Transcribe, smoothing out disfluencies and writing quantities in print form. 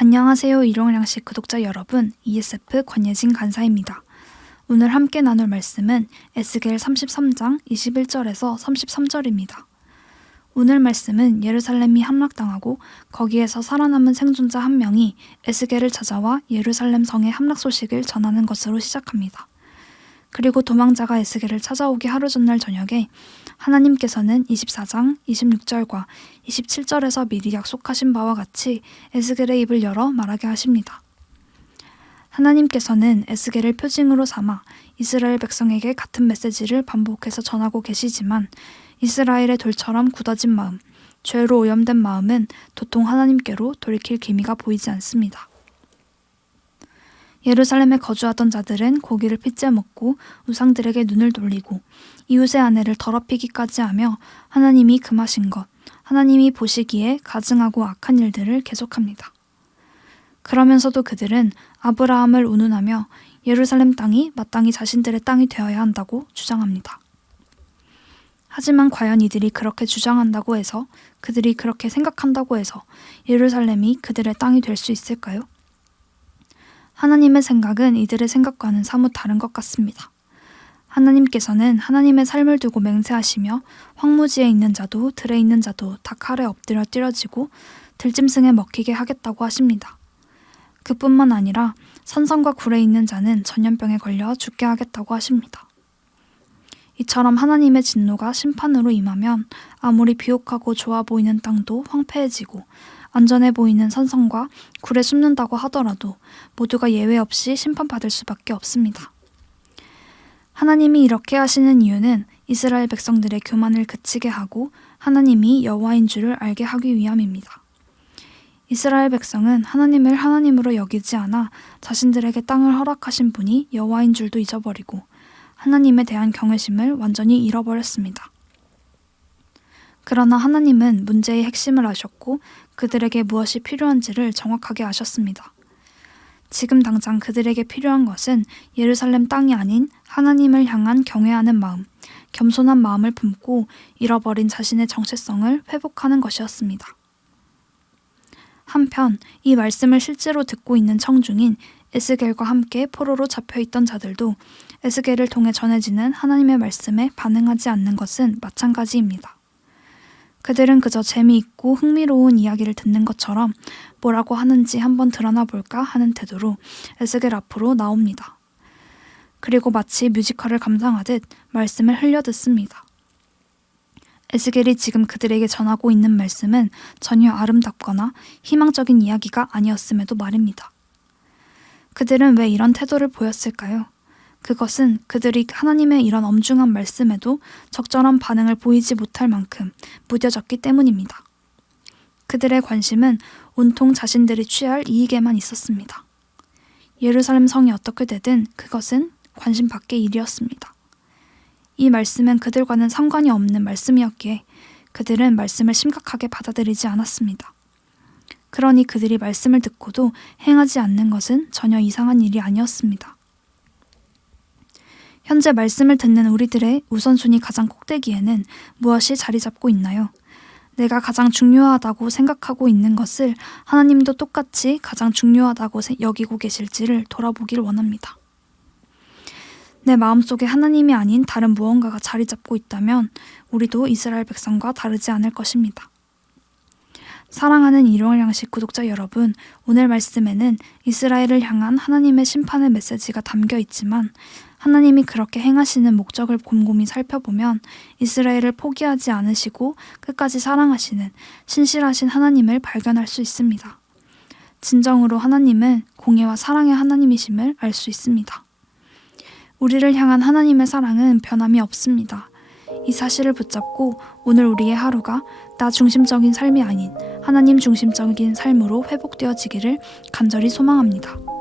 안녕하세요. 일용량식 구독자 여러분, ESF 권예진 간사입니다. 오늘 함께 나눌 말씀은 에스겔 33장 21절에서 33절입니다. 오늘 말씀은 예루살렘이 함락당하고 거기에서 살아남은 생존자 한 명이 에스겔을 찾아와 예루살렘 성의 함락 소식을 전하는 것으로 시작합니다. 그리고 도망자가 에스겔을 찾아오기 하루 전날 저녁에 하나님께서는 24장 26절과 27절에서 미리 약속하신 바와 같이 에스겔의 입을 열어 말하게 하십니다. 하나님께서는 에스겔을 표징으로 삼아 이스라엘 백성에게 같은 메시지를 반복해서 전하고 계시지만 이스라엘의 돌처럼 굳어진 마음, 죄로 오염된 마음은 도통 하나님께로 돌이킬 기미가 보이지 않습니다. 예루살렘에 거주하던 자들은 고기를 핏째 먹고 우상들에게 눈을 돌리고 이웃의 아내를 더럽히기까지 하며 하나님이 금하신 것, 하나님이 보시기에 가증하고 악한 일들을 계속합니다. 그러면서도 그들은 아브라함을 운운하며 예루살렘 땅이 마땅히 자신들의 땅이 되어야 한다고 주장합니다. 하지만 과연 이들이 그렇게 주장한다고 해서, 그들이 그렇게 생각한다고 해서 예루살렘이 그들의 땅이 될 수 있을까요? 하나님의 생각은 이들의 생각과는 사뭇 다른 것 같습니다. 하나님께서는 하나님의 삶을 두고 맹세하시며 황무지에 있는 자도 들에 있는 자도 다 칼에 엎드려 뛰어지고 들짐승에 먹히게 하겠다고 하십니다. 그뿐만 아니라 산성과 굴에 있는 자는 전염병에 걸려 죽게 하겠다고 하십니다. 이처럼 하나님의 진노가 심판으로 임하면 아무리 비옥하고 좋아 보이는 땅도 황폐해지고 안전해 보이는 산성과 굴에 숨는다고 하더라도 모두가 예외 없이 심판받을 수밖에 없습니다. 하나님이 이렇게 하시는 이유는 이스라엘 백성들의 교만을 그치게 하고 하나님이 여호와인 줄을 알게 하기 위함입니다. 이스라엘 백성은 하나님을 하나님으로 여기지 않아 자신들에게 땅을 허락하신 분이 여호와인 줄도 잊어버리고 하나님에 대한 경외심을 완전히 잃어버렸습니다. 그러나 하나님은 문제의 핵심을 아셨고 그들에게 무엇이 필요한지를 정확하게 아셨습니다. 지금 당장 그들에게 필요한 것은 예루살렘 땅이 아닌 하나님을 향한 경외하는 마음, 겸손한 마음을 품고 잃어버린 자신의 정체성을 회복하는 것이었습니다. 한편 이 말씀을 실제로 듣고 있는 청중인 에스겔과 함께 포로로 잡혀있던 자들도 에스겔을 통해 전해지는 하나님의 말씀에 반응하지 않는 것은 마찬가지입니다. 그들은 그저 재미있고 흥미로운 이야기를 듣는 것처럼 뭐라고 하는지 한번 드러나 볼까 하는 태도로 에스겔 앞으로 나옵니다. 그리고 마치 뮤지컬을 감상하듯 말씀을 흘려듣습니다. 에스겔이 지금 그들에게 전하고 있는 말씀은 전혀 아름답거나 희망적인 이야기가 아니었음에도 말입니다. 그들은 왜 이런 태도를 보였을까요? 그것은 그들이 하나님의 이런 엄중한 말씀에도 적절한 반응을 보이지 못할 만큼 무뎌졌기 때문입니다. 그들의 관심은 온통 자신들이 취할 이익에만 있었습니다. 예루살렘 성이 어떻게 되든 그것은 관심 밖의 일이었습니다. 이 말씀은 그들과는 상관이 없는 말씀이었기에 그들은 말씀을 심각하게 받아들이지 않았습니다. 그러니 그들이 말씀을 듣고도 행하지 않는 것은 전혀 이상한 일이 아니었습니다. 현재 말씀을 듣는 우리들의 우선순위 가장 꼭대기에는 무엇이 자리 잡고 있나요? 내가 가장 중요하다고 생각하고 있는 것을 하나님도 똑같이 가장 중요하다고 여기고 계실지를 돌아보길 원합니다. 내 마음속에 하나님이 아닌 다른 무언가가 자리 잡고 있다면 우리도 이스라엘 백성과 다르지 않을 것입니다. 사랑하는 일용량식 구독자 여러분, 오늘 말씀에는 이스라엘을 향한 하나님의 심판의 메시지가 담겨 있지만 하나님이 그렇게 행하시는 목적을 곰곰이 살펴보면 이스라엘을 포기하지 않으시고 끝까지 사랑하시는 신실하신 하나님을 발견할 수 있습니다. 진정으로 하나님은 공의와 사랑의 하나님이심을 알 수 있습니다. 우리를 향한 하나님의 사랑은 변함이 없습니다. 이 사실을 붙잡고 오늘 우리의 하루가 나 중심적인 삶이 아닌 하나님 중심적인 삶으로 회복되어지기를 간절히 소망합니다.